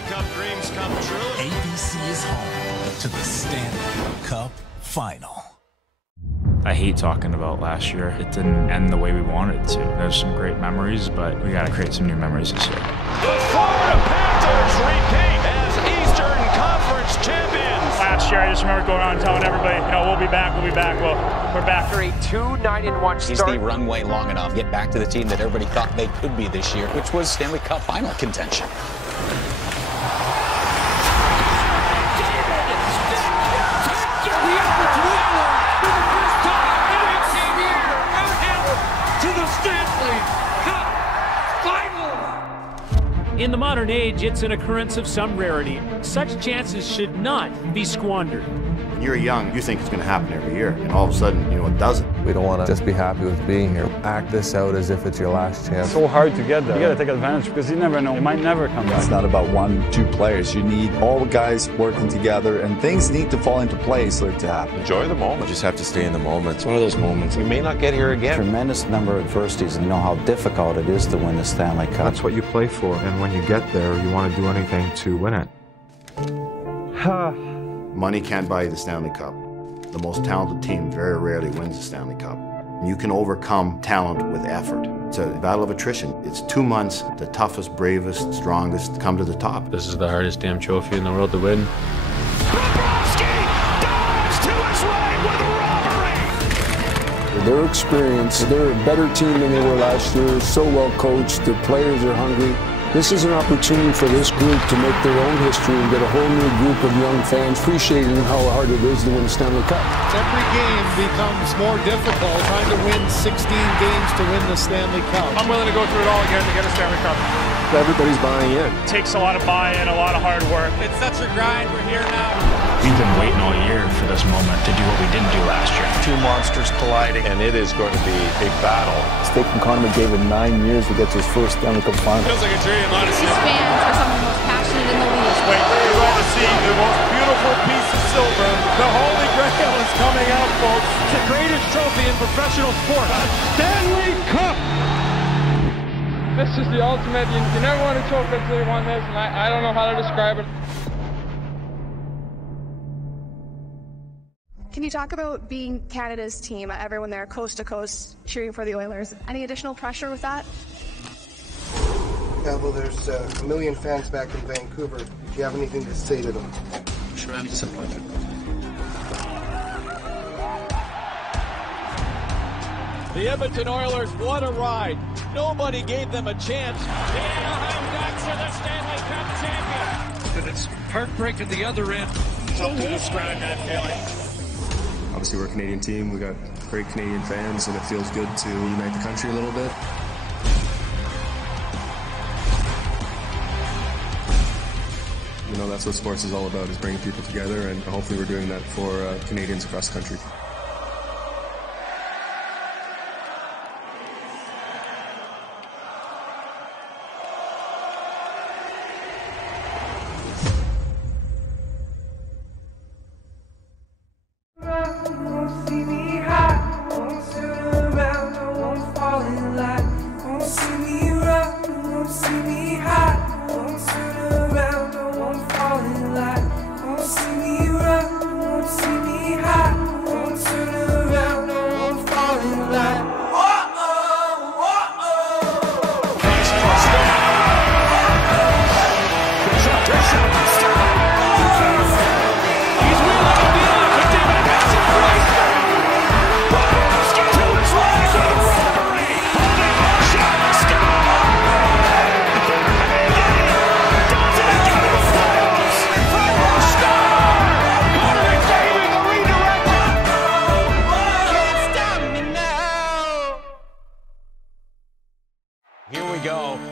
Stanley Cup dreams come true. ABC is home to the Stanley Cup Final. I hate talking about last year. It didn't end the way we wanted it to. There's some great memories, but we got to create some new memories this year. The Florida Panthers repeat as Eastern Conference champions. Last year, I just remember going around and telling everybody, we'll be back, we'll be back. Well, we're back. After a 2-9-1 start. Is the runway long enough to get back to the team that everybody thought they could be this year, which was Stanley Cup final contention? In the modern age, it's an occurrence of some rarity. Such chances should not be squandered. When you're young, you think it's going to happen every year, and all of a sudden, it doesn't. We don't want to just be happy with being here. Act this out as if it's your last chance. It's so hard to get there. You got to take advantage because you never know. It might never come back. It's not about 1-2 players. You need all the guys working together, and things need to fall into place for it to happen. Enjoy the moment. You just have to stay in the moment. It's one of those moments. We may not get here again. Tremendous number of adversities, and you know how difficult it is to win the Stanley Cup. That's what you play for, and when you get there, you want to do anything to win it. Money can't buy you the Stanley Cup. The most talented team very rarely wins the Stanley Cup. You can overcome talent with effort. It's a battle of attrition. It's 2 months, the toughest, bravest, strongest come to the top. This is the hardest damn trophy in the world to win. Their experience, they're a better team than they were last year, so well coached, the players are hungry. This is an opportunity for this group to make their own history and get a whole new group of young fans appreciating how hard it is to win the Stanley Cup. Every game becomes more difficult, trying to win 16 games to win the Stanley Cup. I'm willing to go through it all again to get a Stanley Cup. Everybody's buying in. It takes a lot of buy-in, a lot of hard work. It's such a grind. We're here now. We've been waiting all year for this moment to do what we didn't do last year. Two monsters colliding, and it is going to be a battle. Steak and Conor McDavid 9 years to get to his first Stanley Cup final. Feels like a dream, honestly. These fans are some of the most passionate in the league. Wait, you're going to see the most beautiful piece of silver. The Holy Grail is coming out, folks. It's the greatest trophy in professional sports. Stanley Cup! This is the ultimate. You never want to choke until you won this, and I don't know how to describe it. Can you talk about being Canada's team, everyone there coast to coast cheering for the Oilers? Any additional pressure with that? Yeah, well, there's a million fans back in Vancouver. Do you have anything to say to them? Sure, it's a pleasure. The Edmonton Oilers, what a ride. Nobody gave them a chance. The Anaheim Ducks are the Stanley Cup champions. And it's heartbreak at the other end. Tough to describe that feeling. Obviously, we're a Canadian team. We got great Canadian fans, and it feels good to unite the country a little bit. That's what sports is all about, is bringing people together, and hopefully we're doing that for Canadians across the country.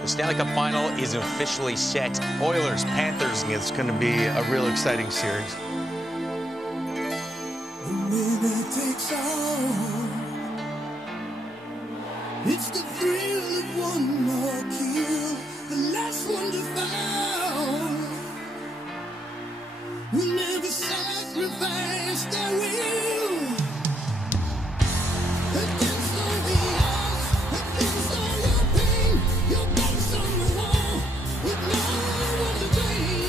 The Stanley Cup final is officially set. Oilers, Panthers. It's going to be a real exciting series. It's the thrill of one more kill, the last one to fall. We'll never sacrifice their will. Against all the odds, against all your pain, your back's on the wall, with no one to blame.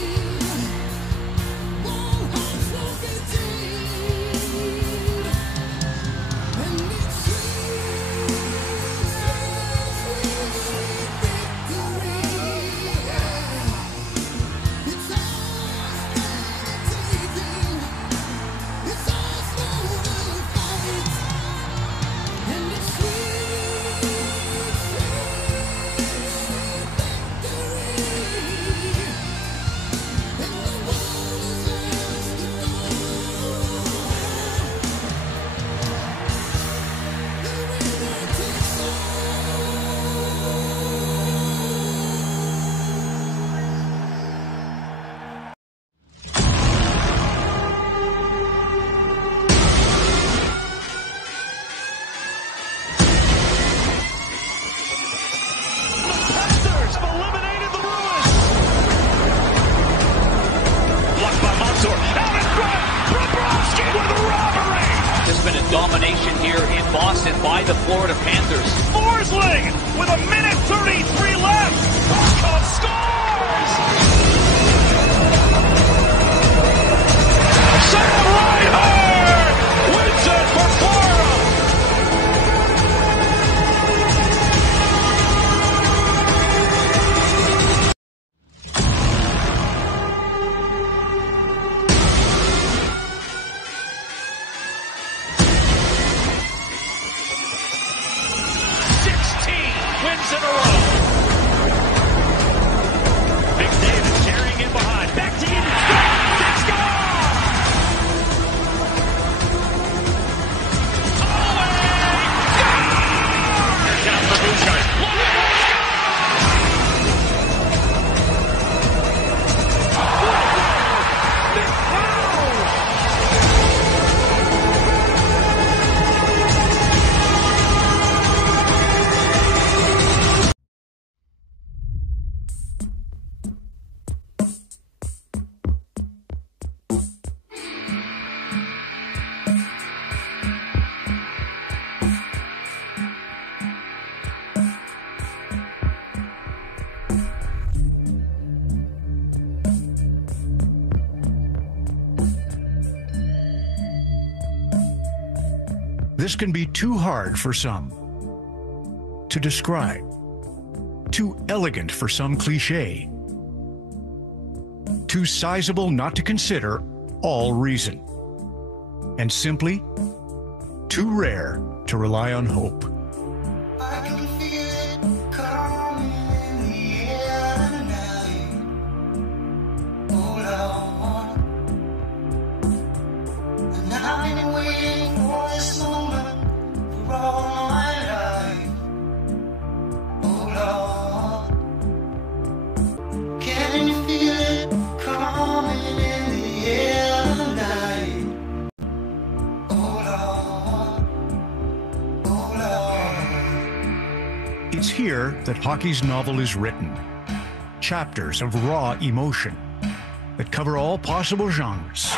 participant in domination here in Boston by the Florida Panthers. Forsling with 1:33 left. Barkov scores! Sam Reinhart wins it for Florida. Wins in a row. Big David carrying it behind. Back to Edmonton. Big score! Away! Down for Bouchard. This can be too hard for some to describe, too elegant for some cliche, too sizable not to consider all reason, and simply too rare to rely on hope. I can feel it coming in the air tonight. Hold on. And I've been waiting for this moment for all my life. Hold on. Can you feel it coming in the air tonight? Hold on. Hold on. It's here that hockey's novel is written. Chapters of raw emotion that cover all possible genres.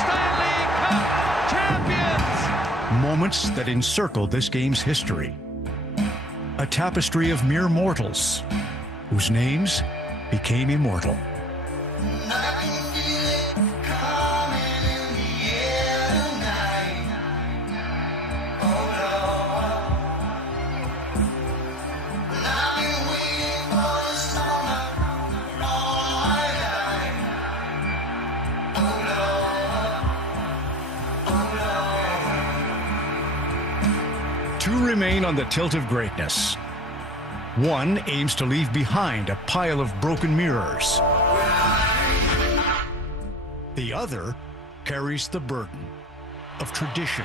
Stanley Cup champions! Moments that encircle this game's history. A tapestry of mere mortals whose names became immortal. I can feel it coming in the air tonight. Hold on. And I've been waiting for this moment for all my life. Hold on. Two remain on the tilt of greatness. One aims to leave behind a pile of broken mirrors. The other carries the burden of tradition.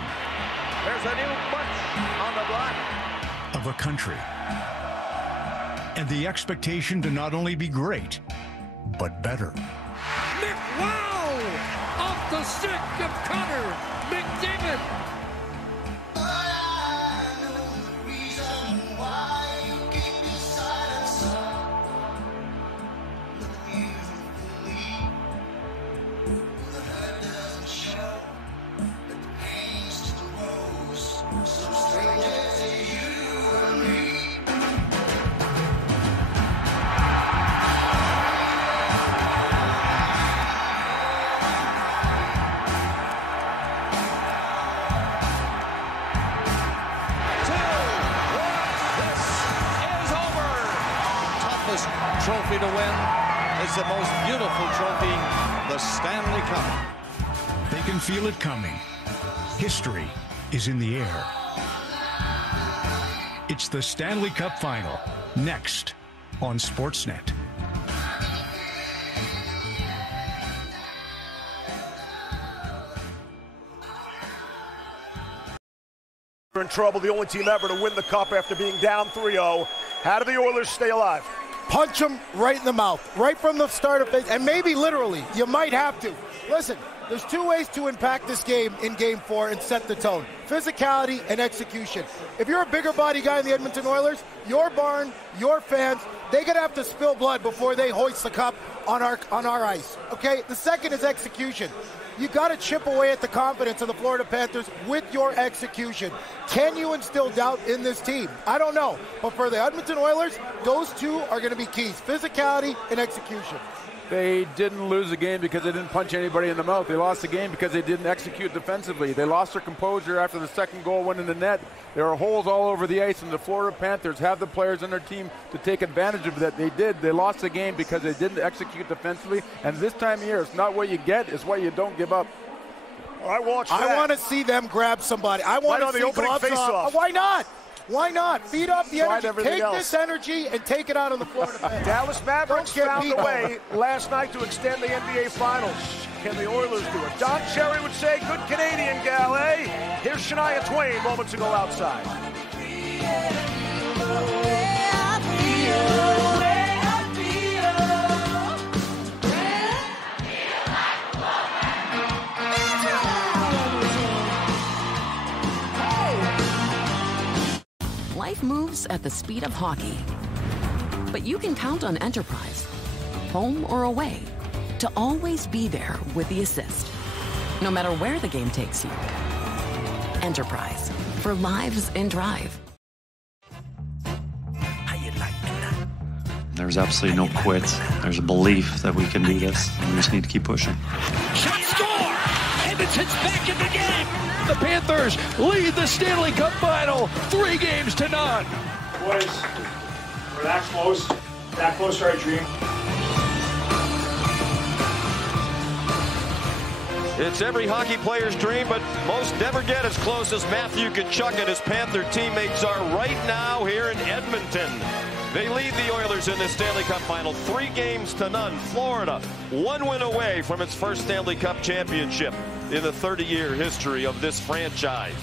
There's a new bunch on the block. Of a country. And the expectation to not only be great, but better. McWow! Off the stick of Connor McDavid! Trophy to win is the most beautiful trophy, the Stanley Cup. They can feel it coming. History is in the air. It's the Stanley Cup Final, next on Sportsnet. They're in trouble, the only team ever to win the Cup after being down 3-0. How do the Oilers stay alive? Punch them right in the mouth, right from the start of it, and maybe literally. You might have to. Listen, there's two ways to impact this game in Game 4 and set the tone. Physicality and execution. If you're a bigger body guy in the Edmonton Oilers, your barn, your fans, they're going to have to spill blood before they hoist the cup on our ice, okay? The second is execution. You got to chip away at the confidence of the Florida Panthers with your execution. Can you instill doubt in this team? I don't know. But for the Edmonton Oilers, those two are going to be keys: physicality and execution. They didn't lose the game because they didn't punch anybody in the mouth. They lost the game because they didn't execute defensively. They lost their composure after the second goal went in the net. There are holes all over the ice, and the Florida Panthers have the players on their team to take advantage of that. They did. They lost the game because they didn't execute defensively. And this time of year, it's not what you get, it's what you don't give up. I want to see them grab somebody. I want to see the opening face-off. Why not? Why not? Feed up the energy. Take this energy and take it out on the Florida Panthers. Dallas Mavericks found a way last night to extend the NBA Finals. Can the Oilers do it? Don Cherry would say, good Canadian gal, eh? Here's Shania Twain moments ago outside. Life moves at the speed of hockey, but you can count on Enterprise, home or away, to always be there with the assist, no matter where the game takes you. Enterprise, for lives in drive. There's absolutely no quits. There's a belief that we can do this, and we just need to keep pushing. Shot, score! Edmonton's back in the game! The Panthers lead the Stanley Cup final 3-0. Boys, we're that close to our dream. It's every hockey player's dream, but most never get as close as Matthew Tkachuk and his Panther teammates are right now here in Edmonton. They lead the Oilers in the Stanley Cup final 3-0. Florida, 1 win away from its first Stanley Cup championship in the 30-year history of this franchise.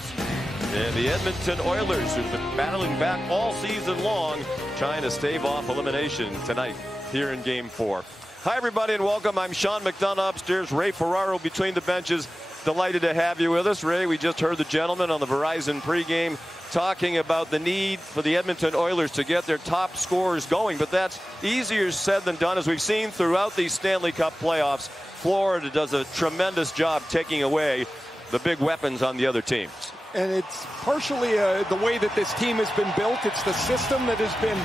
And the Edmonton Oilers, who've been battling back all season long, trying to stave off elimination tonight here in Game 4. Hi, everybody, and welcome. I'm Sean McDonough upstairs. Ray Ferraro between the benches. Delighted to have you with us. Ray, we just heard the gentleman on the Verizon pregame talking about the need for the Edmonton Oilers to get their top scorers going, but that's easier said than done. As we've seen throughout these Stanley Cup playoffs, Florida does a tremendous job taking away the big weapons on the other teams. And it's partially the way that this team has been built. It's the system that has been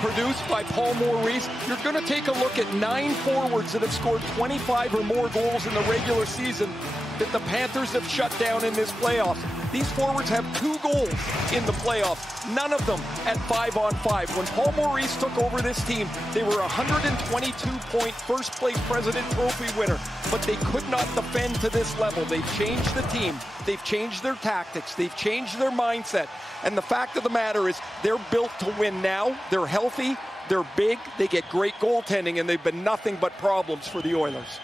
produced by Paul Maurice. You're going to take a look at 9 forwards that have scored 25 or more goals in the regular season that the Panthers have shut down in this playoffs. These forwards have 2 goals in the playoffs, none of them at 5-on-5. When Paul Maurice took over this team, they were a 122-point first-place President Trophy winner, but they could not defend to this level. They've changed the team. They've changed their tactics. They've changed their mindset. And the fact of the matter is they're built to win now. They're healthy. They're big. They get great goaltending, and they've been nothing but problems for the Oilers.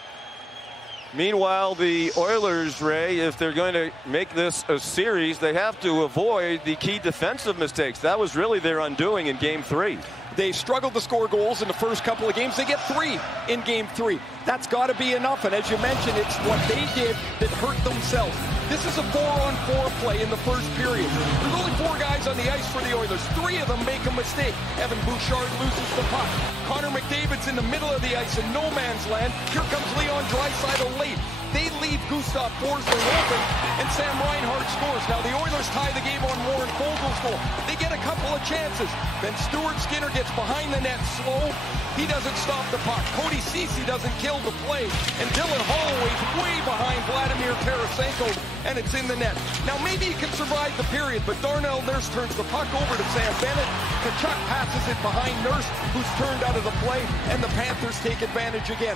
Meanwhile, the Oilers, Ray, if they're going to make this a series, they have to avoid the key defensive mistakes. That was really their undoing in Game 3. They struggled to score goals in the first couple of games. They get 3 in Game 3. That's got to be enough. And as you mentioned, it's what they did that hurt themselves. This is a 4-on-4 play in the first period. There's only 4 guys on the ice for the Oilers. 3 of them make a mistake. Evan Bouchard loses the puck. Connor McDavid's in the middle of the ice in no man's land. Here comes Leon Draisaitl late. They leave Gustav Forsling open, and Sam Reinhart scores. Now, the Oilers tie the game on Warren Fogel's goal. They get a couple of chances. Then Stuart Skinner gets behind the net slow. He doesn't stop the puck. Cody Ceci doesn't kill the play. And Dylan Holloway's way behind Vladimir Tarasenko, and it's in the net. Now, maybe he can survive the period, but Darnell Nurse turns the puck over to Sam Bennett. Tkachuk passes it behind Nurse, who's turned out of the play, and the Panthers take advantage again.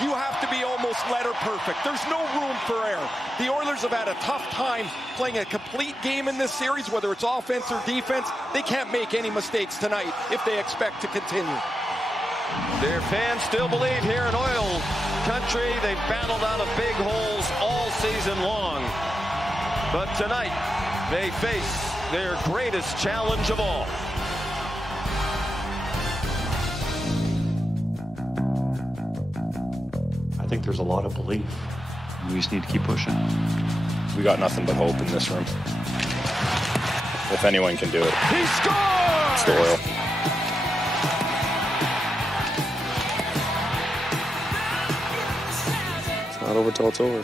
You have to be almost letter perfect. There's no room for error. The Oilers have had a tough time playing a complete game in this series, whether it's offense or defense. They can't make any mistakes tonight if they expect to continue. Their fans still believe here in Oil Country. They've battled out of big holes all season long. But tonight, they face their greatest challenge of all. I think there's a lot of belief. We just need to keep pushing. We got nothing but hope in this room. If anyone can do it, he scores! It's the Oil. It's not over till it's over.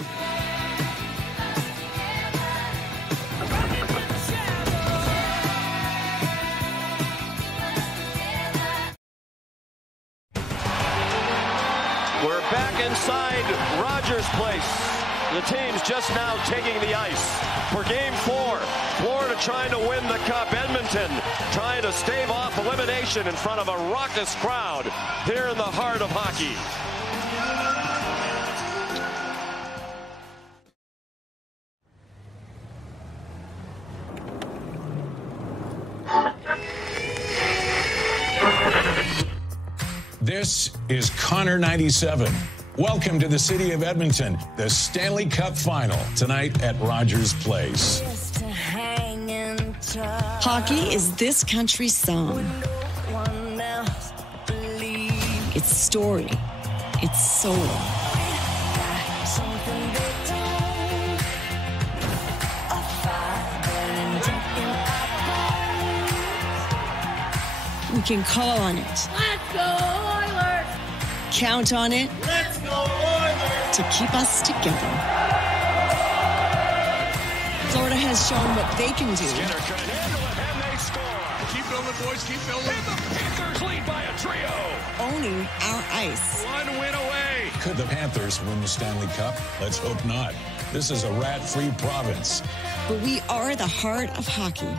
Place. The team's just now taking the ice for Game 4. Florida trying to win the Cup. Edmonton trying to stave off elimination in front of a raucous crowd here in the heart of hockey. This is Connor 97. Welcome to the city of Edmonton, the Stanley Cup Final, tonight at Rogers Place. Hockey is this country's song. Its story, its soul. We can call on it. Let's go Oilers! Count on it. Let's go Oilers! To keep us together. Florida has shown what they can do. Skinner couldn't handle it, and they score. Keep building, boys, keep building. And the Panthers lead by a trio. Owning our ice. One win away. Could the Panthers win the Stanley Cup? Let's hope not. This is a rat-free province. But we are the heart of hockey.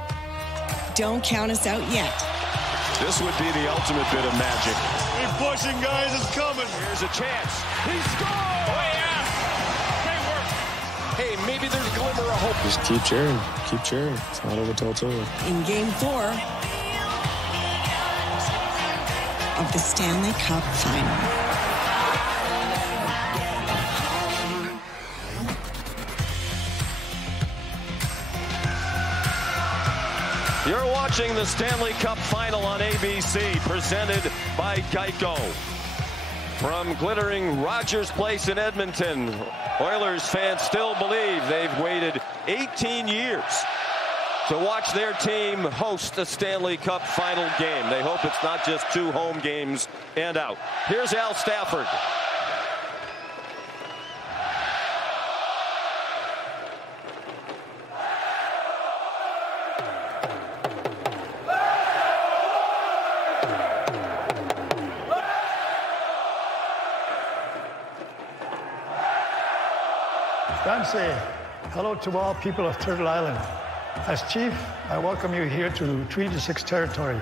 Don't count us out yet. This would be the ultimate bit of magic. Keep pushing, guys. It's coming. Here's a chance. He scored! Oh, yeah. They work. Hey, maybe there's a glimmer of hope. Just keep cheering. Keep cheering. It's not over till it's over. In Game 4 of the Stanley Cup Final. You're watching the Stanley Cup Final on ABC, presented by Geico. From glittering Rogers Place in Edmonton, Oilers fans still believe they've waited 18 years to watch their team host a Stanley Cup Final game. They hope it's not just 2 home games and out. Here's Al Stafford. Say hello to all people of Turtle Island. As Chief, I welcome you here to Treaty 6 territory.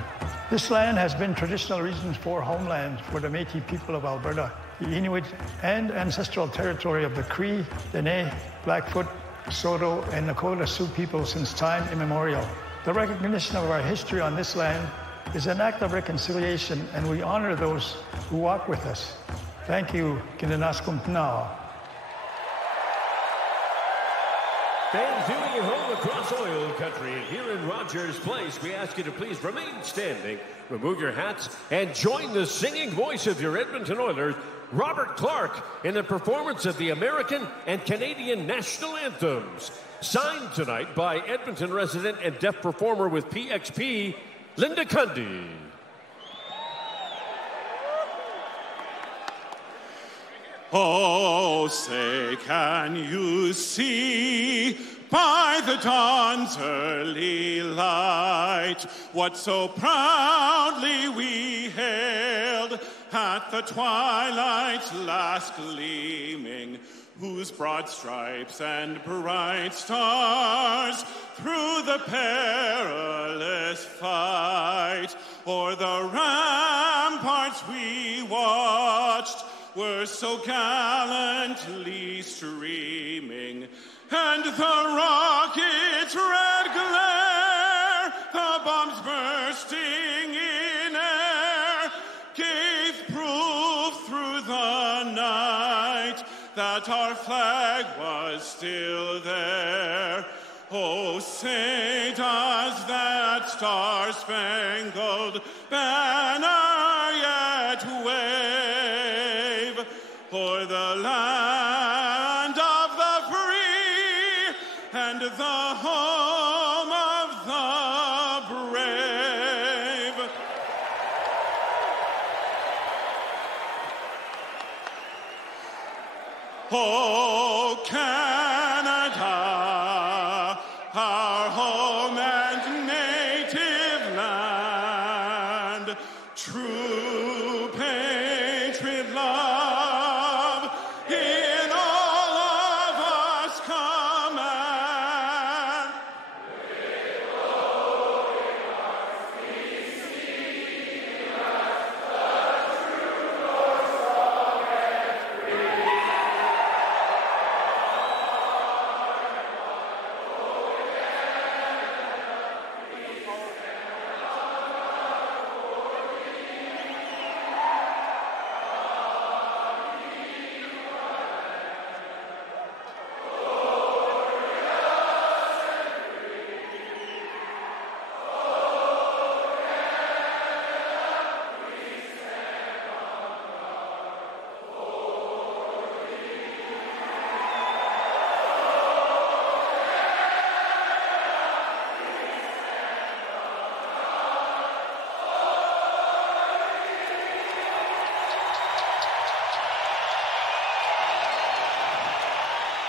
This land has been traditional Region 4 homeland for the Métis people of Alberta, the Inuit and ancestral territory of the Cree, Dene, Blackfoot, Saulteaux, and Nakota Sioux people since time immemorial. The recognition of our history on this land is an act of reconciliation, and we honor those who walk with us. Thank you, Kinenaskumtnao. Fans viewing at home across oil country and here in Rogers Place, we ask you to please remain standing, remove your hats, and join the singing voice of your Edmonton Oilers, Robert Clark, in the performance of the American and Canadian national anthems. Signed tonight by Edmonton resident and deaf performer with PXP, Linda Cundy. Oh, say, can you see by the dawn's early light what so proudly we hailed at the twilight's last gleaming, whose broad stripes and bright stars through the perilous fight o'er the ramparts we watched were so gallantly streaming, and the rocket's red glare, the bombs bursting in air, gave proof through the night that our flag was still there. Oh, say does that star-spangled banner yet wave o'er the land of the free and the home of the brave. Oh, Canada, our home and native land, true patriot love in all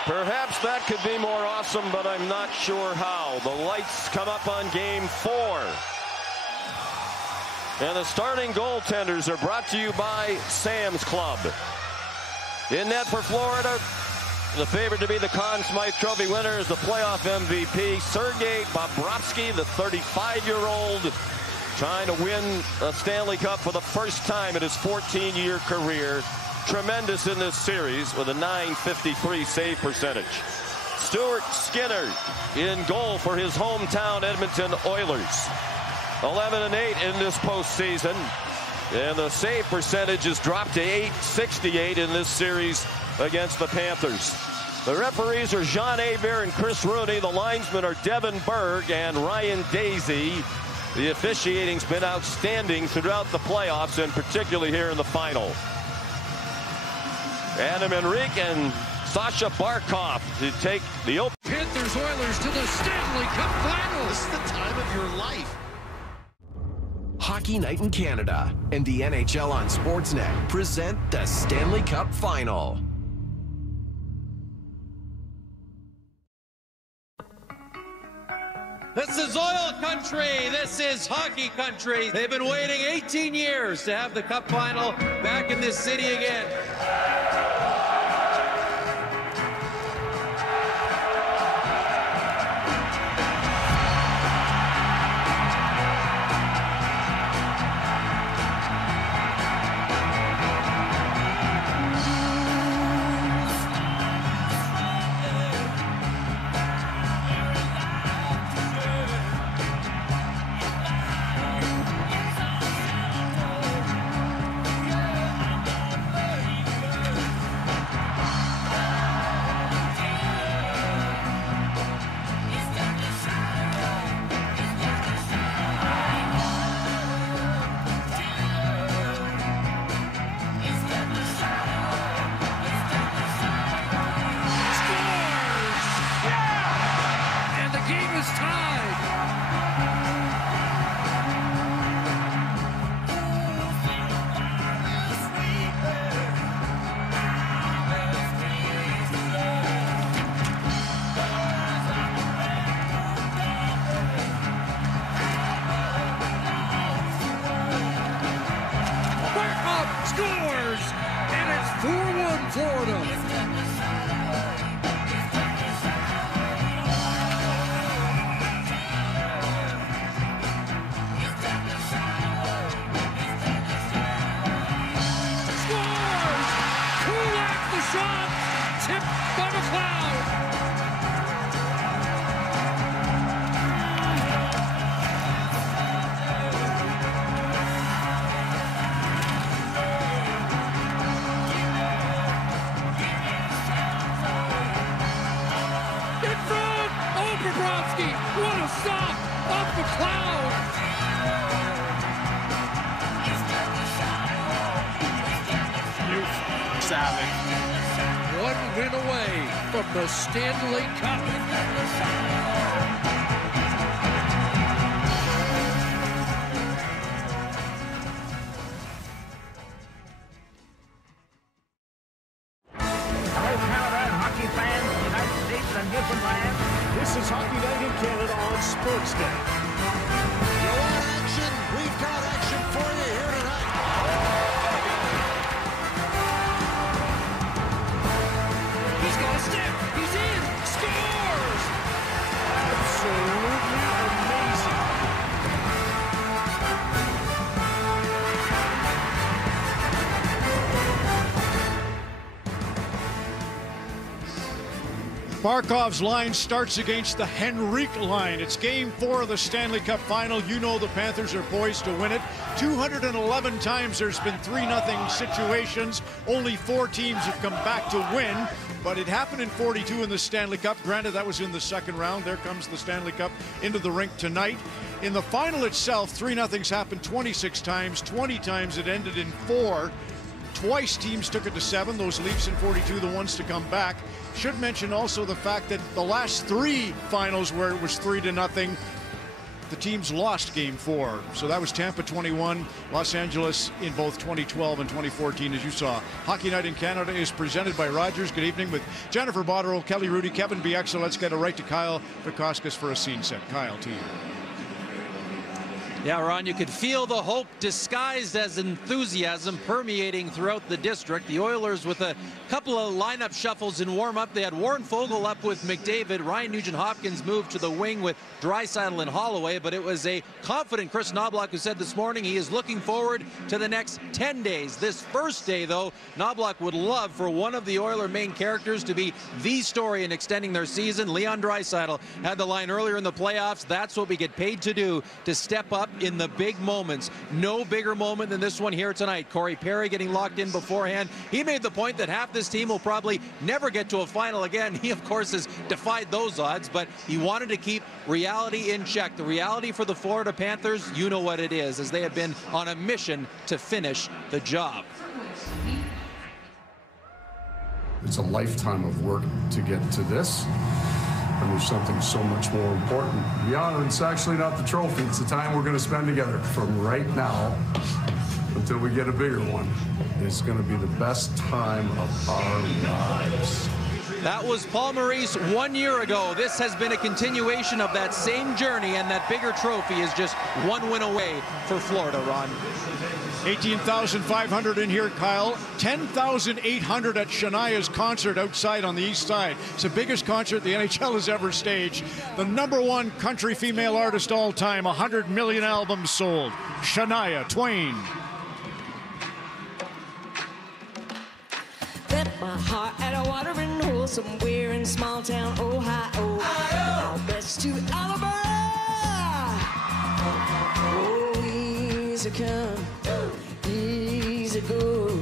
Perhaps that could be more awesome, but I'm not sure how. The lights come up on Game 4. And the starting goaltenders are brought to you by Sam's Club. In net for Florida, the favorite to be the Conn Smythe Trophy winner is the playoff MVP, Sergei Bobrovsky, the 35-year-old, trying to win a Stanley Cup for the first time in his 14-year career. Tremendous in this series with a .953 save percentage. Stuart Skinner in goal for his hometown Edmonton Oilers. 11-8 in this postseason, and the save percentage has dropped to .868 in this series against the Panthers. The referees are Jean Hebert and Chris Rooney. The linesmen are Devin Berg and Ryan Daisy. The officiating's been outstanding throughout the playoffs, and particularly here in the final. Adam Henrique and Sasha Barkov to take the open. Panthers Oilers to the Stanley Cup Final. This is the time of your life. Hockey Night in Canada and the NHL on Sportsnet present the Stanley Cup Final. This is oil country. This is hockey country. They've been waiting 18 years to have the Cup Final back in this city again. What a stop off the cloud! You savage. One win away from the Stanley Cup. This is Hockey Night in Canada on Sportsnet. You want action? We've got action for you here tonight. He's got a stick. He's in. Scores! Absolutely amazing. Barkov's line starts against the Henrique line. It's Game 4 of the Stanley Cup Final. You know the Panthers are poised to win it. 211 times there's been 3-0 situations. Only 4 teams have come back to win, but it happened in 42 in the Stanley Cup. Granted, that was in the second round. There comes the Stanley Cup into the rink tonight. In the final itself, 3-0's happened 26 times. 20 times it ended in 4. Twice teams took it to 7. Those Leafs in 42, the ones to come back. Should mention also the fact that the last 3 finals where it was 3-0, the teams lost Game 4. So that was Tampa 21, Los Angeles in both 2012 and 2014, as you saw. Hockey Night in Canada is presented by Rogers. Good evening with Jennifer Botterill, Kelly Rudy, Kevin Bieksa. Let's get it right to Kyle Bukauskas for a scene set. Kyle, to you. Yeah, Ron, you could feel the hope disguised as enthusiasm permeating throughout the district. The Oilers with a couple of lineup shuffles in warm-up. They had Warren Foegele up with McDavid. Ryan Nugent-Hopkins moved to the wing with Draisaitl and Holloway, but it was a confident Chris Knoblauch who said this morning he is looking forward to the next 10 days. This first day, though, Knoblauch would love for one of the Oiler main characters to be the story in extending their season. Leon Draisaitl had the line earlier in the playoffs. That's what we get paid to do, to step up in the big moments. No bigger moment than this one here tonight. Corey Perry getting locked in beforehand. He made the point that half this team will probably never get to a final again. He, of course, has defied those odds, but he wanted to keep reality in check. The reality for the Florida Panthers, you know what it is, as they have been on a mission to finish the job. It's a lifetime of work to get to this. And there's something so much more important. Beyond, it's actually not the trophy. It's the time we're going to spend together from right now until we get a bigger one. It's going to be the best time of our lives. That was Paul Maurice 1 year ago. This has been a continuation of that same journey, and that bigger trophy is just one win away for Florida, Ron. 18,500 in here, Kyle. 10,800 at Shania's concert outside on the east side. It's the biggest concert the NHL has ever staged. The #1 country female artist all time, 100 million albums sold. Shania Twain. Left my heart at a watering hole somewhere in small town Ohio. Out west to Alabama. Oh, easy come, easy go.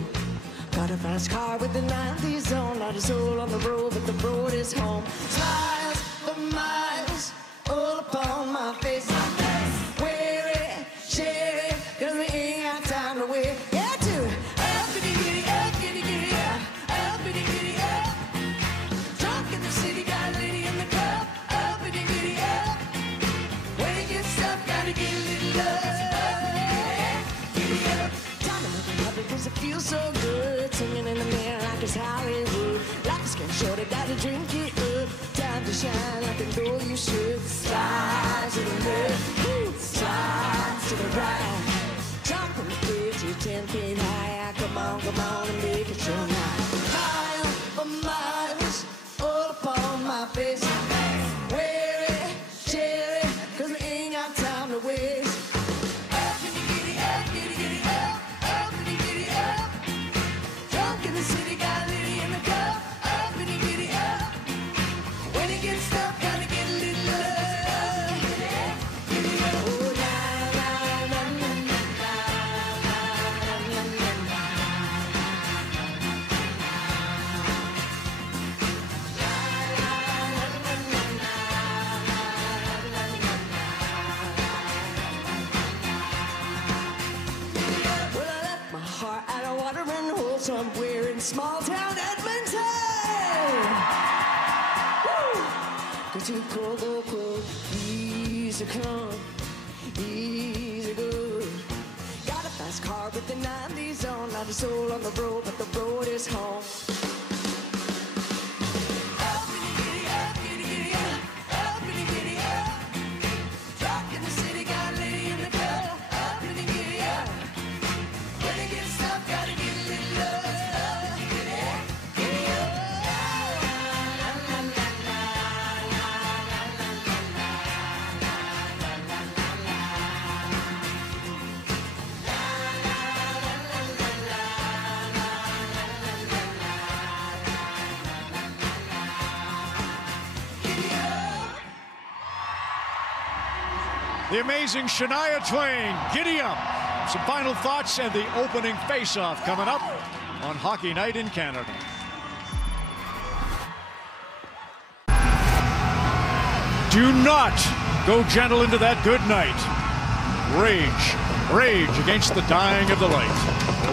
Got a fast car with the 90s on, not a soul on the road, but the road is home. Smiles for miles, all upon my face. Weary, share it, 'cause we ain't got time to wait. Yeah, too. Up, giddy, giddy, up, giddy, giddy, up. Up, giddy, giddy, up. Drunk in the city, got a lady in the club. Up, giddy, giddy, up. When it gets tough, gotta get a little love. Giddy up. Time to look in public 'cause it feels so good. Singing in the mirror like it's Hollywood. Life is getting shorter, gotta drink it up. Time to shine like I know you should. Slide to the left, slide to the right. Jump from the bridge to 10 feet high. Come on and make it your night. Mile for miles, all upon my face. Weary, cherry, 'cause we ain't got time to waste. Up, giddy, giddy, up, giddy, giddy, up. Up, giddy, giddy, up. Drunk in the city, got a lady in the cup. Up, giddy, giddy, up. When it gets tough, gotta get a little love. Giddy up. Oh, la, la, la, la, la, la, la, la, la. Well, I left my heart at a watering hole somewhere in small town Edmonton. Woo! Go too cold, go cold. Easy come, easy go. Got a fast car with the 90s on. Not a soul on the road, but the road is home. Up, giddy, giddy, up, giddy, giddy, up. Up, giddy, giddy, up. Drunk in the city, got a lady in the club. Up, giddy, giddy, up. When it gets tough, gotta get a little love. Giddy up, giddy up. La, la, la, la, la, la, la, la, la, la, la, la, la, la. The amazing Shania Twain, Giddy Up. Some final thoughts and the opening face-off coming up on Hockey Night in Canada. Do not go gentle into that good night. Rage against the dying of the light.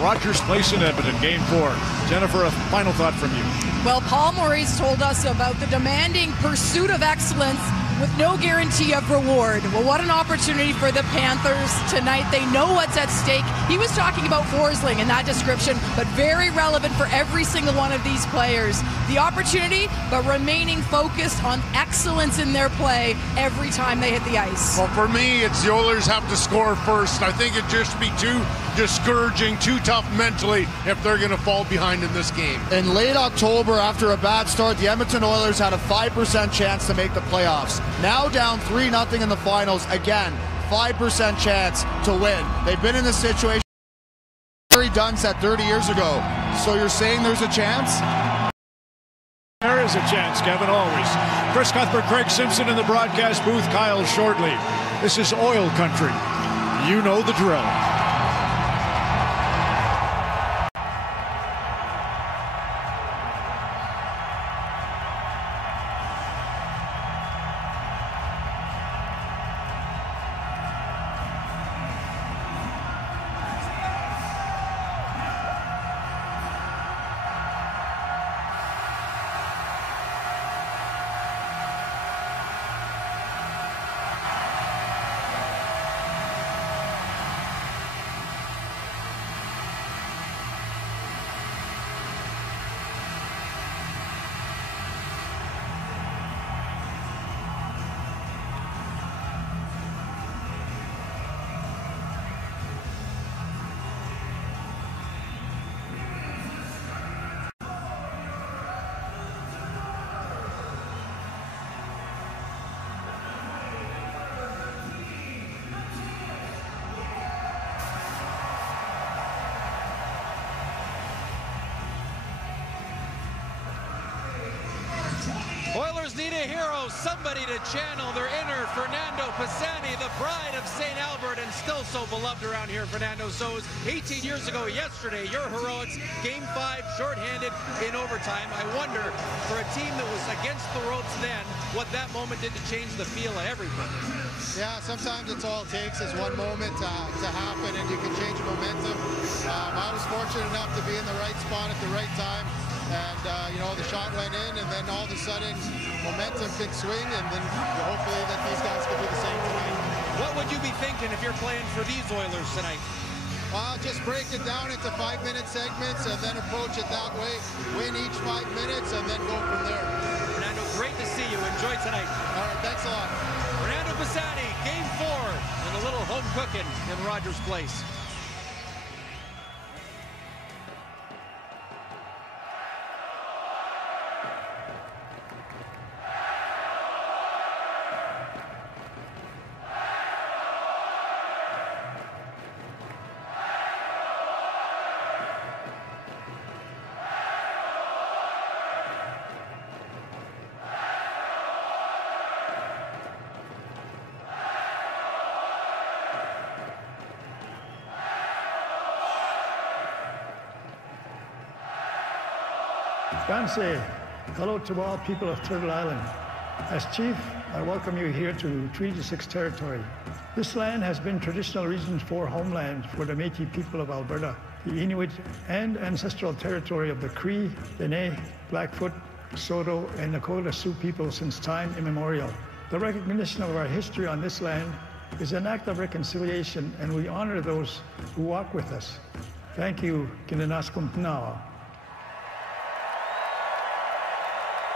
Rogers Place in Edmonton, Game 4. Jennifer, a final thought from you. Well, Paul Maurice told us about the demanding pursuit of excellence with no guarantee of reward. Well, what an opportunity for the Panthers tonight. They know what's at stake. He was talking about Forsling in that description, but very relevant for every single one of these players. The opportunity, but remaining focused on excellence in their play every time they hit the ice. Well, for me, it's the Oilers have to score first. I think it'd just be too discouraging, too tough mentally if they're going to fall behind in this game. In late October, after a bad start, the Edmonton Oilers had a 5% chance to make the playoffs. Now down 3-0 in the finals. Again, 5% chance to win. They've been in this situation. Barry Dunn said 30 years ago. So you're saying there's a chance? There is a chance, Kevin, always. Chris Cuthbert, Craig Simpson in the broadcast booth, Kyle Shortley. This is Oil Country. You know the drill. Oilers need a hero, somebody to channel their inner Fernando Pisani, the pride of St. Albert, and still so beloved around here, Fernando. So it was 18 years ago yesterday, your heroics, Game 5, shorthanded in overtime. I wonder, for a team that was against the ropes then, what that moment did to change the feel of everything. Yeah, sometimes it's all it takes is one moment to happen, and you can change momentum. I was fortunate enough to be in the right spot at the right time. And, you know, the shot went in, and then all of a sudden, momentum can swing, and then hopefully that these guys can do the same tonight. What would you be thinking if you're playing for these Oilers tonight? Just break it down into 5-minute segments, and then approach it that way. Win each 5 minutes, and then go from there. Fernando, great to see you. Enjoy tonight. All right, thanks a lot. Fernando Pisani, Game 4, and a little home cooking in Rogers Place. Fancy. Hello to all people of Turtle Island. As Chief, I welcome you here to Treaty 6 territory. This land has been traditional Region 4 homeland for the Métis people of Alberta, the Inuit and ancestral territory of the Cree, Dene, Blackfoot, Saulteaux, and Nakota Sioux people since time immemorial. The recognition of our history on this land is an act of reconciliation, and we honor those who walk with us. Thank you, Kinenaskum Tnawa.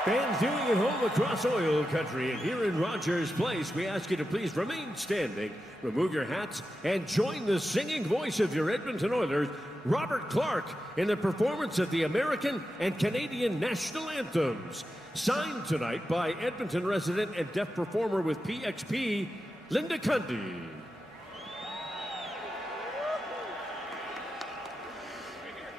Fans viewing at home across Oil Country and here in Rogers Place, we ask you to please remain standing, remove your hats, and join the singing voice of your Edmonton Oilers, Robert Clark, in the performance of the American and Canadian national anthems. Signed tonight by Edmonton resident and deaf performer with PXP, Linda Cundy.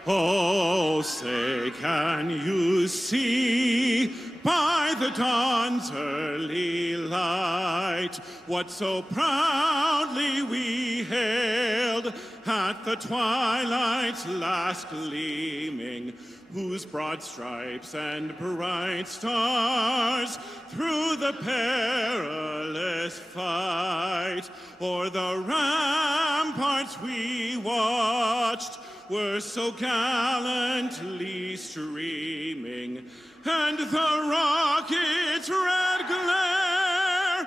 Oh, say, can you see by the dawn's early light what so proudly we hailed at the twilight's last gleaming, whose broad stripes and bright stars through the perilous fight o'er the ramparts we watched were so gallantly streaming, and the rocket's red glare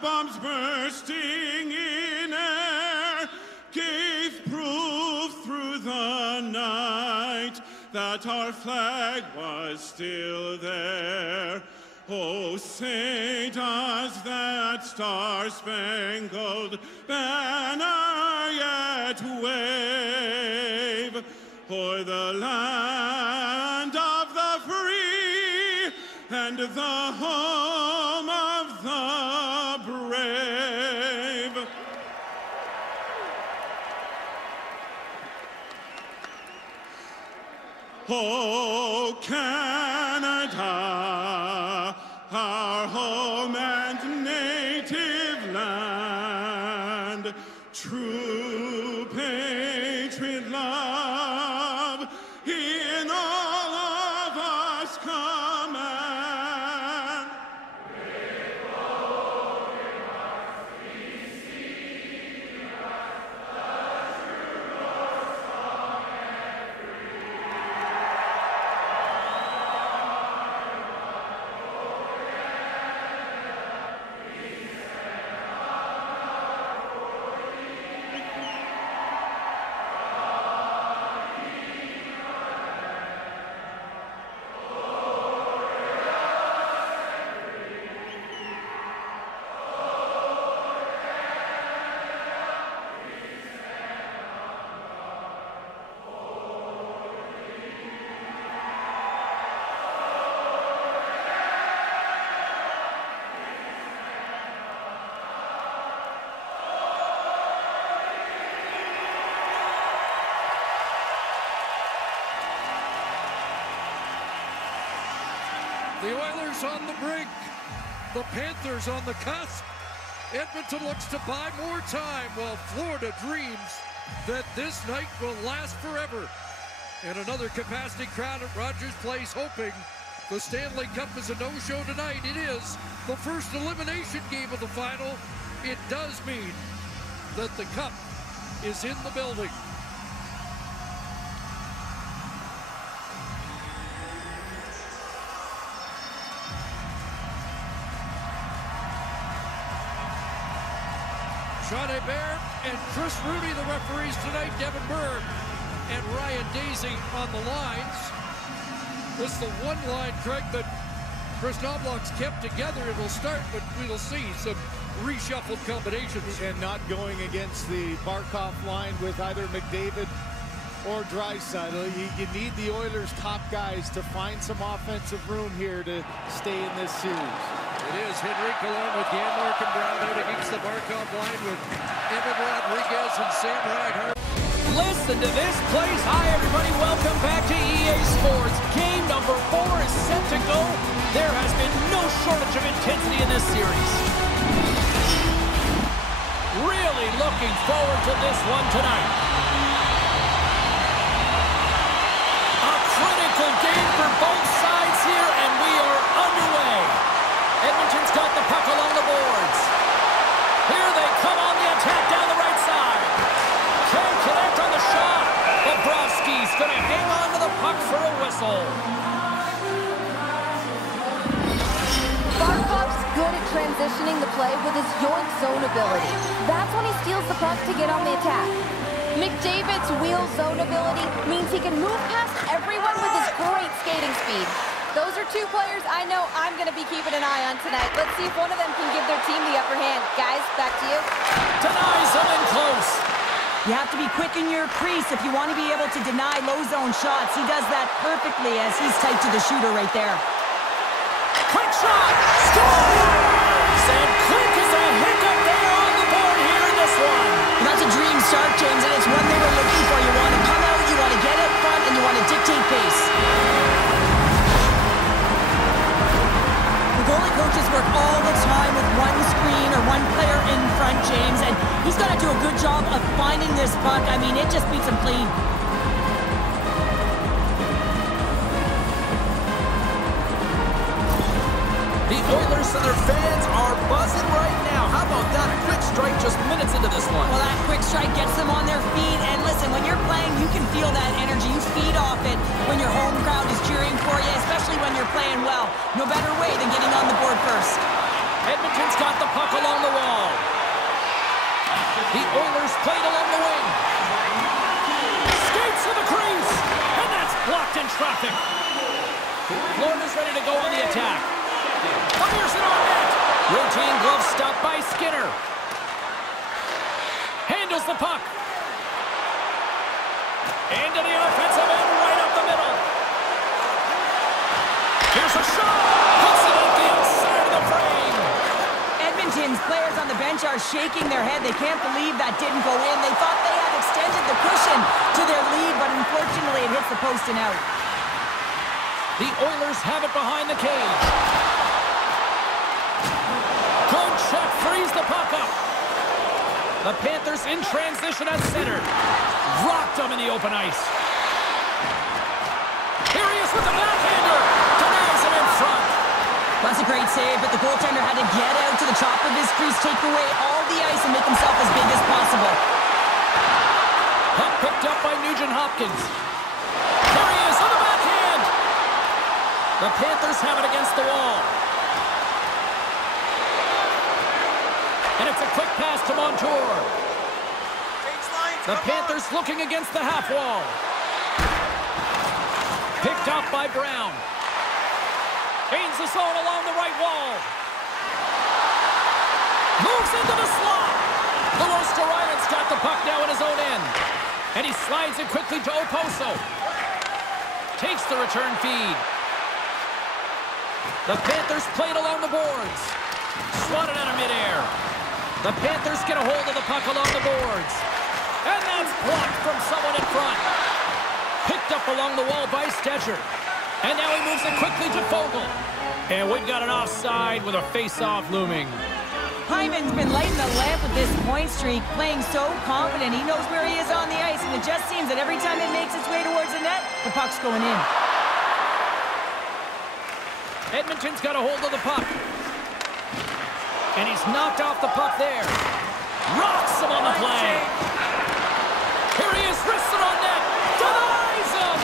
bombs bursting in air gave proof through the night that our flag was still there. Oh, say does that star-spangled banner yet wave o'er the land of the free and the home of the brave. Oh, Canada, our home and native land, true patriot love in all of us command. With broken hearts we sing the true North song and free. The Oilers on the brink. The Panthers on the cusp. Edmonton looks to buy more time while Florida dreams that this night will last forever. And another capacity crowd at Rogers Place hoping the Stanley Cup is a no-show tonight. It is the first elimination game of the final. It does mean that the Cup is in the building. Sean Hebert and Chris Rudy, the referees tonight. Devin Berg and Ryan Daisy on the lines. This is the one line, Craig, that Chris Knobloch's kept together. It'll start, but we'll see some reshuffled combinations. And not going against the Barkov line with either McDavid or Draisaitl. You need the Oilers' top guys to find some offensive room here to stay in this series. It is Henrique along with Janmark and Brown out against the Barkov line with Evan Rodriguez and Sam Reinhart. Listen to this place. Hi, everybody. Welcome back to EA Sports. Game number 4 is set to go. There has been no shortage of intensity in this series. Really looking forward to this one tonight. A critical game for both sides here, and we are underway. Edmonton's got the puck along the boards. Here they come on the attack down the right side. Can't connect on the shot. Bobrovsky's going to hang on to the puck for a whistle. Barkov's good at transitioning the play with his York zone ability. That's when he steals the puck to get on the attack. McDavid's wheel zone ability means he can move past everyone with his great skating speed. Those are two players I know I'm going to be keeping an eye on tonight. Let's see if one of them can give their team the upper hand. Guys, back to you. Denies him in close. You have to be quick in your crease if you want to be able to deny low zone shots. He does that perfectly as he's tight to the shooter right there. Quick shot! Scores! And quick is a hiccup there on the board here in this one. And that's a dream start, James, and it's one they were looking for. You want to come out, you want to get up front, and you want to dictate pace. Goalie coaches work all the time with one screen or one player in front, James, and he's got to do a good job of finding this puck. I mean, it just beats him clean. The Oilers and their fans are buzzing right now. How about that quick strike just minutes into this one? Well, that quick strike gets them on their feet, and listen, when you're playing, you can feel that energy. You feed off it when your home crowd is cheering for you, especially when you're playing well. No better way than getting on the board first. Edmonton's got the puck along the The Oilers played along the wing. Skates to the crease. And that's blocked in traffic. Florida's ready to go on the attack. Fires it on net. Routine glove stopped by Skinner. Handles the puck. Into the offensive end, right up the middle. Here's a shot. Puts it up the outside of the frame. Edmonton's players on the bench are shaking their head. They can't believe that didn't go in. They thought they had extended the cushion to their lead, but unfortunately it hits the post and out. The Oilers have it behind the cage. Good check, frees the puck up. The Panthers in transition at center. Rocked him in the open ice. Here he is with the backhander. Denies him in front. That's a great save, but the goaltender had to get out to the top of his crease, take away all the ice, and make himself as big as possible. Puck picked up by Nugent Hopkins. Here he is on the backhand. The Panthers have it against the wall. And it's a quick pass to Montour. The Panthers looking against the half wall. Picked up by Brown. Gains the zone along the right wall. Moves into the slot. Lewis Ryan's got the puck now in his own end. And he slides it quickly to Oposo. Takes the return feed. The Panthers played along the boards. Swatted out of midair. The Panthers get a hold of the puck along the boards. And that's blocked from someone in front. Picked up along the wall by Stetcher. And now he moves it quickly to Fogle. And we've got an offside with a face-off looming. Hyman's been lighting the lamp with this point streak, playing so confident. He knows where he is on the ice, and it just seems that every time it makes its way towards the net, the puck's going in. Edmonton's got a hold of the puck. And he's knocked off the puck there. Rocks him on the play. Here he is, wristed on net. Denies him.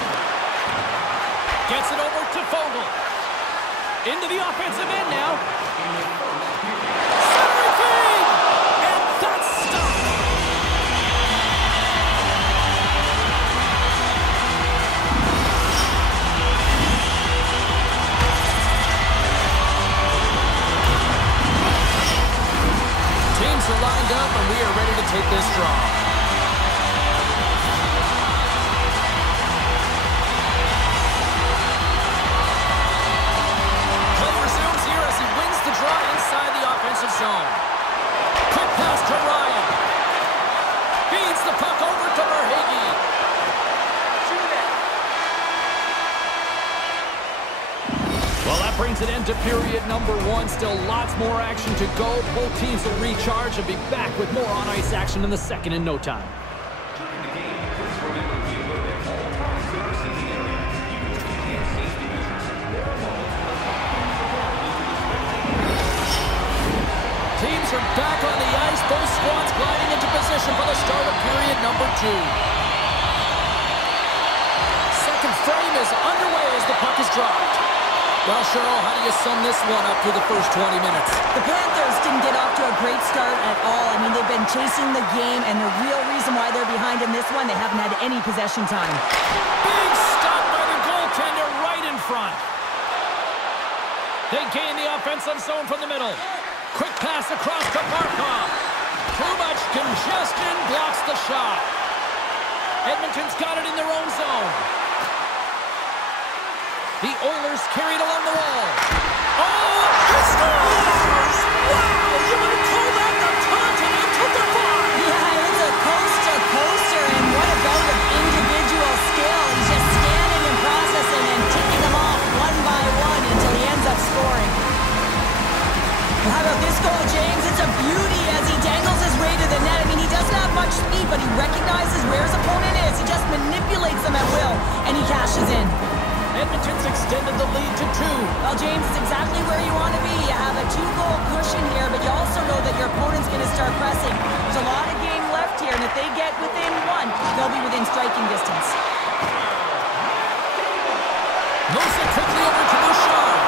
Gets it over to Fogle. Into the offensive end now. Centering feed. And that's stopped. Teams are lined up, and we are ready to take this draw. Play resumes here as he wins the draw inside the offensive zone. Quick pass to Ryan. Feeds the puck over to Verhaeghe. Well, that brings an end to period number one. Still lots more action to go. Both teams will recharge and be back with more on-ice action in the second in no time. Teams are back on the ice. Both squads gliding into position for the start of period number two. Second frame is underway as the puck is dropped. Well, Cheryl, how do you sum this one up through the first 20 minutes? The Panthers didn't get off to a great start at all. I mean, they've been chasing the game, and the real reason why they're behind in this one, they haven't had any possession time. Big stop by the goaltender right in front. They gain the offensive zone from the middle. Quick pass across to Barkov. Too much congestion blocks the shot. Edmonton's got it in their own zone. The Oilers carried along the wall. Oh, he scores! Wow, you would call that the continental divide! Yeah, it's a coaster, and what a bout of individual skill. He's just scanning and processing and ticking them off one by one until he ends up scoring. How about this goal, James? It's a beauty as he dangles his way to the net. I mean, he doesn't have much speed, but he recognizes where his opponent is. He just manipulates them at will, and he cashes in. Edmonton's extended the lead to 2. Well, James, it's exactly where you want to be. You have a 2-goal cushion here, but you also know that your opponent's going to start pressing. There's a lot of game left here, and if they get within 1, they'll be within striking distance. Moves it quickly over to Bouchard.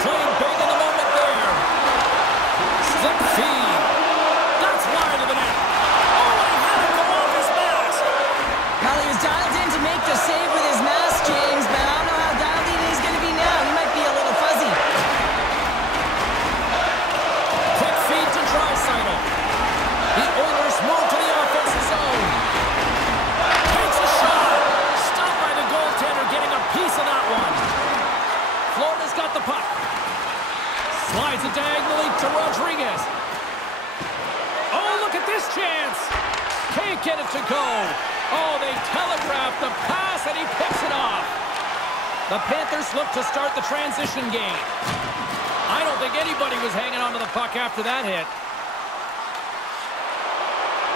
Playing big in the moment there. Slip feed. That's wide of the net. get it to go. Oh, they telegraphed the pass, and he picks it off. The Panthers look to start the transition game. I don't think anybody was hanging on to the puck after that hit.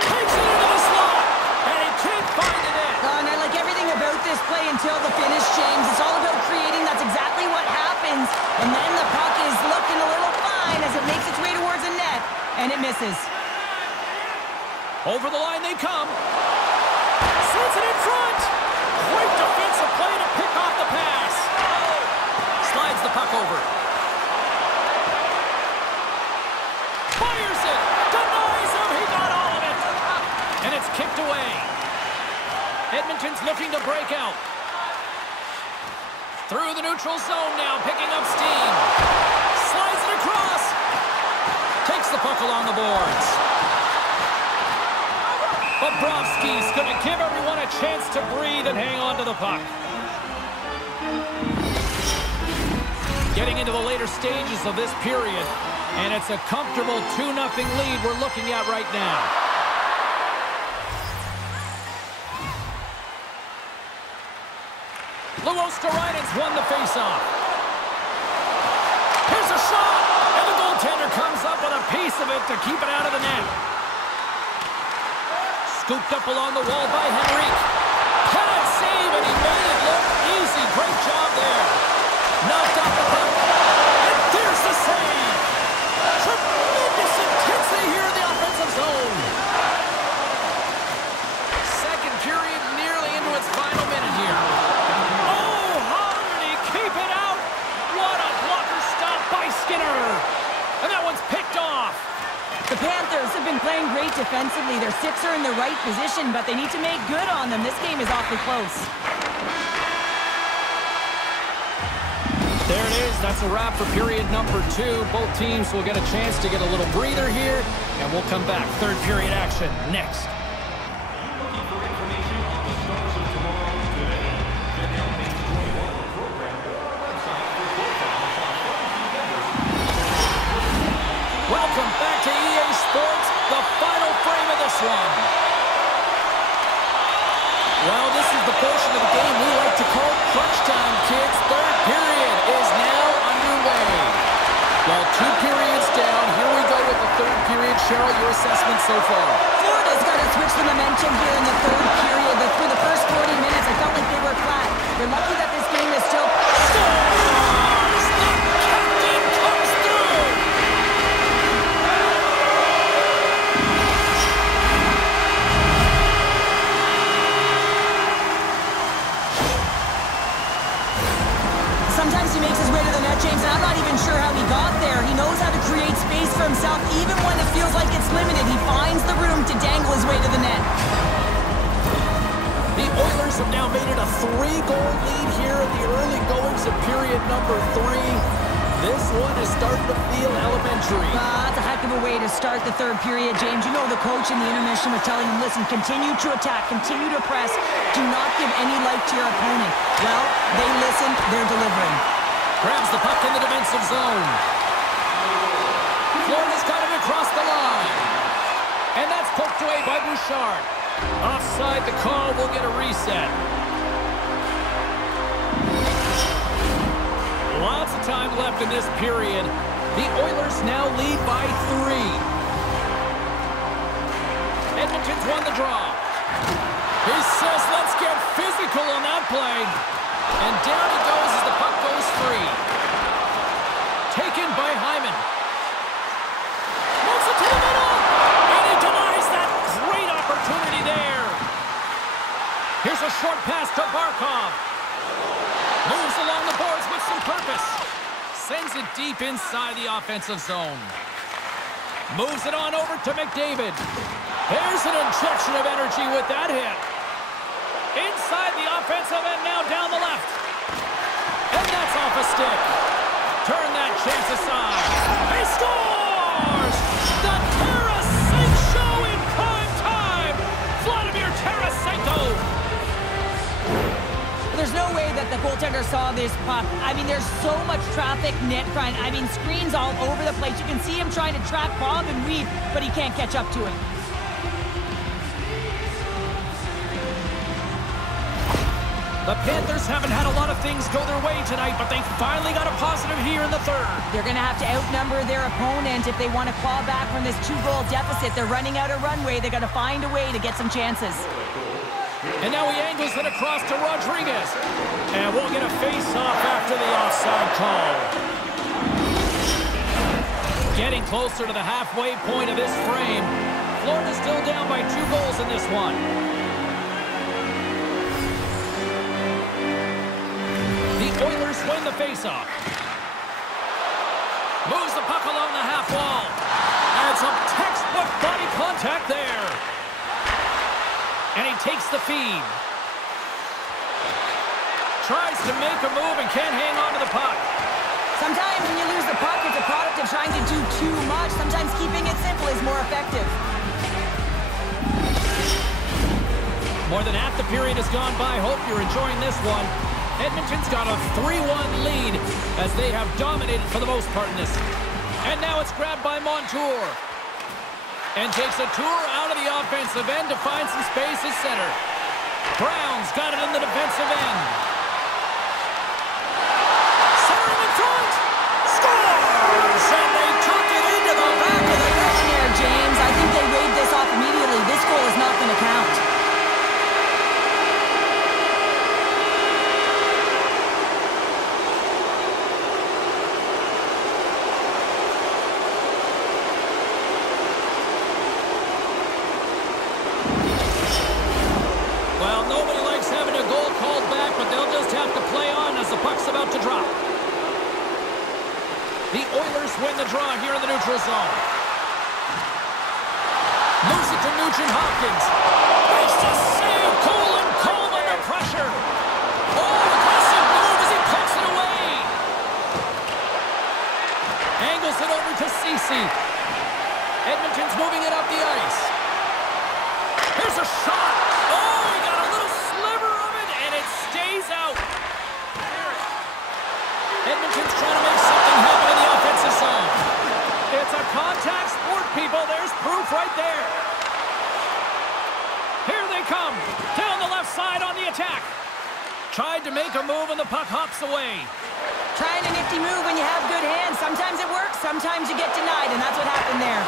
Takes it into the slot, and he can't find the net. And I like everything about this play until the finish, James. It's all about creating. That's exactly what happens. And then the puck is looking a little fine as it makes its way towards the net, and it misses. Over the line they come. Sends it in front. Great defensive play to pick off the pass. Slides the puck over. Fires it. Denies him. He got all of it. And it's kicked away. Edmonton's looking to break out. Through the neutral zone now, picking up steam. Slides it across. Takes the puck along the boards. Bobrovsky's going to give everyone a chance to breathe and hang on to the puck. Getting into the later stages of this period, and it's a comfortable 2-0 lead we're looking at right now. Luosterainen's won the faceoff. Here's a shot, and the goaltender comes up with a piece of it to keep it out of the net. Scooped up along the wall by Henrique. Can't save, and he made it look easy. Great job there. Knocked off the puck. And there's the save. Tremendous intensity here in the offensive zone. Second period nearly into its final minute here. Oh, how did he keep it out? What a blocker stop by Skinner. And that one's picked off. The Panthers have been playing great defensively. Their sticks are in the right position, but they need to make good on them. This game is awfully close. There it is. That's a wrap for period number 2. Both teams will get a chance to get a little breather here, and we'll come back. Third period action next. Welcome back to EA Sports, the final frame of this one. Well, this is the portion of the game we like to call crunch time, kids. Third period is now underway. Well, 2 periods down. Here we go with the third period. Cheryl, your assessment so far? Florida's got to switch the momentum here in the third period. Through the first 40 minutes, I felt like they were flat. They're lucky that this game is still... Sometimes he makes his way to the net, James, and I'm not even sure how he got there. He knows how to create space for himself, even when it feels like it's limited. He finds the room to dangle his way to the net. The Oilers have now made it a 3-goal lead here in the early goings of period number 3. This one is starting to feel elementary. That's a heck of a way to start the third period, James. You know the coach in the intermission was telling him, listen, continue to attack, continue to press. Do not give any life to your opponent. Well, they listen, they're delivering. Grabs the puck in the defensive zone. Florida's got him across the line. And that's poked away by Bouchard. Offside the call, will get a reset. Lots of time left in this period. The Oilers now lead by 3. Edmonton's won the draw. He says, let's get physical on that play. And down he goes as the puck goes free. Taken by Hyman. Moves it to the middle. And he denies that great opportunity there. Here's a short pass to Barkov. Moves along the boards with some purpose. Sends it deep inside the offensive zone. Moves it on over to McDavid. There's an injection of energy with that hit. Inside the offensive end now down the left. And that's off a stick. Turn that chance aside. He scores! The Tarasenko in prime time! Vladimir Tarasenko! There's no way that the goaltender saw this puck. I mean, there's so much traffic net front. I mean, screens all over the place. You can see him trying to track, bob, and weave, but he can't catch up to it. The Panthers haven't had a lot of things go their way tonight, but they finally got a positive here in the third. They're going to have to outnumber their opponent if they want to claw back from this 2-goal deficit. They're running out of runway. They're going to find a way to get some chances. And now he angles it across to Rodriguez. And we'll get a face-off after the offside call. Getting closer to the halfway point of this frame. Florida's still down by 2 goals in this one. The Oilers win the faceoff. Moves the puck along the half wall. And some textbook body contact there. And he takes the feed. Tries to make a move and can't hang on to the puck. Sometimes when you lose the puck, it's a product of trying to do too much. Sometimes keeping it simple is more effective. More than half the period has gone by. Hope you're enjoying this one. Edmonton's got a 3-1 lead as they have dominated for the most part in this. And now it's grabbed by Montour. And takes a tour out of the offensive end to find some space at center. Brown's got it in the defensive end. Centering in front. Scores! And they tuck it into the back of the net there, James. I think they waved this off immediately. This goal is not going to count. Win the draw here in the neutral zone. Moves it to Nugent Hopkins. Makes the save. Cole under pressure. Oh, aggressive move as he pokes it away. Angles it over to Ceci. Edmonton's moving it up the ice. Here's a shot. Oh, he got a little sliver of it, and it stays out. Edmonton's trying to make something happen in the offensive zone. It's a contact sport, people. There's proof right there. Here they come. Down the left side on the attack. Tried to make a move, and the puck hops away. Trying a nifty move when you have good hands. Sometimes it works, sometimes you get denied, and that's what happened there.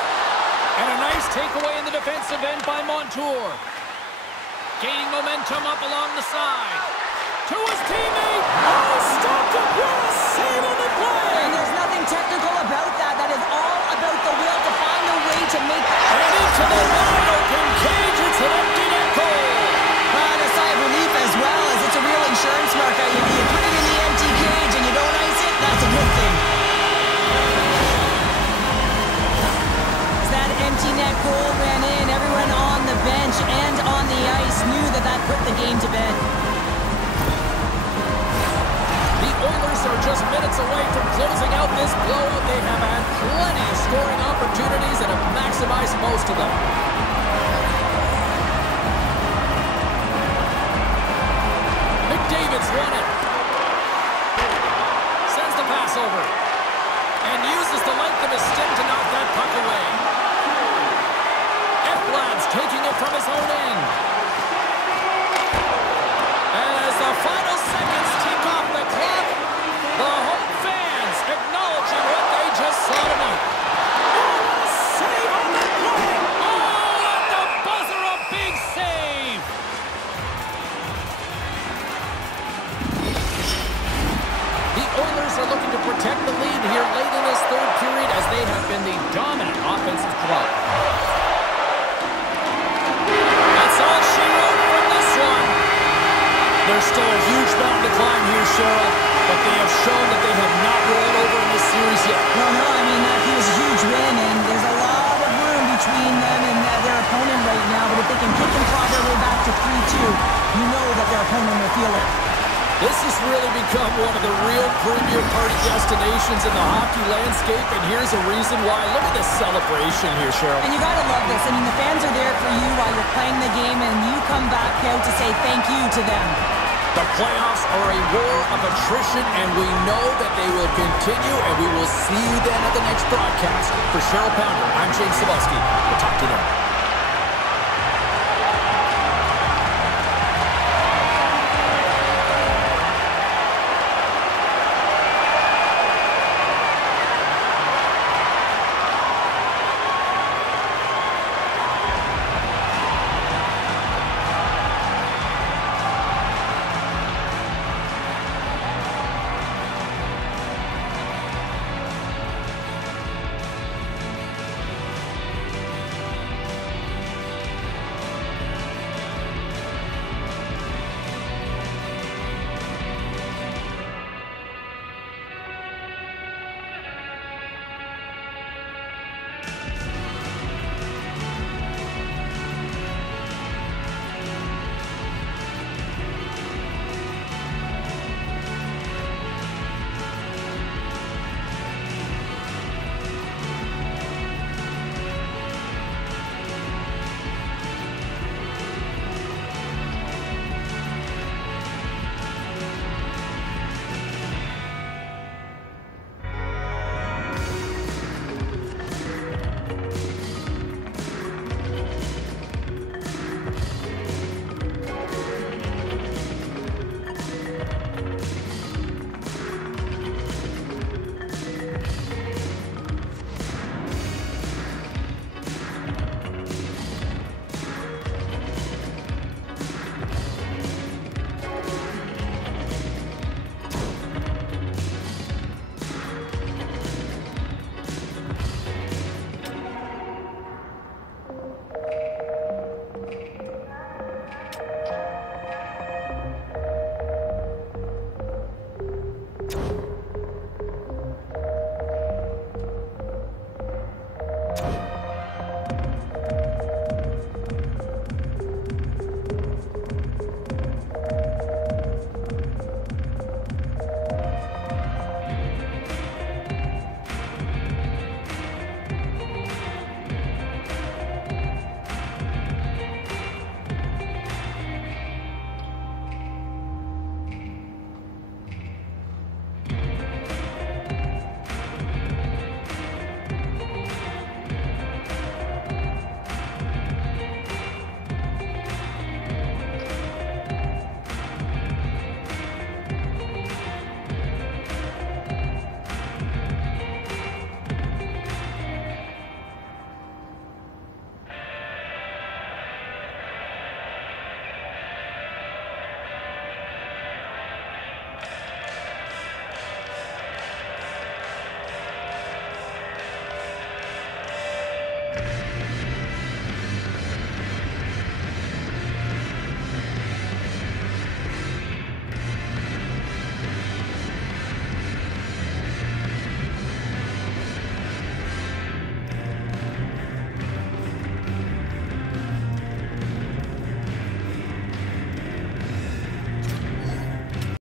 And a nice takeaway in the defensive end by Montour. Gaining momentum up along the side. To his teammate. Oh, stopped it. What a save on the play. And there's nothing technical about that. That is all about the will to find a way to make the... And into the wide open cage. It's an empty net goal. And a sigh of relief as well, as it's a real insurance marker. You put it in the empty cage and you don't ice it, that's a good thing. As that empty net goal ran in, everyone on the bench and on the ice knew that that put the game to bed. Oilers are just minutes away from closing out this blowout. They have had plenty of scoring opportunities and have maximized most of them. McDavid's won it. Sends the pass over. And uses the length of his stick to knock that puck away. Ekblad's taking it from his own end. As the final seconds tick off the clock, the home fans acknowledging what they just saw tonight. Oh, a save on the play! Oh, at the buzzer, a big save! The Oilers are looking to protect the lead here late in this third period as they have been the dominant offensive club. That's all she wrote from this one. There's still a huge mountain to climb here, Cheryl, but they have shown that they have not rolled over in this series yet. Well, no, I mean, that was a huge win, and there's a lot of room between them and their opponent right now, but if they can kick and claw their way back to 3-2, you know that their opponent will feel it. This has really become one of the real premier party destinations in the hockey landscape, and here's a reason why. Look at this celebration here, Cheryl. And you gotta love this. I mean, the fans are there for you while you're playing the game, and you come back out to say thank you to them. The playoffs are a war of attrition, and we know that they will continue, and we will see you then at the next broadcast. For Cheryl Pounder, I'm James Cebulski. We'll talk to you then.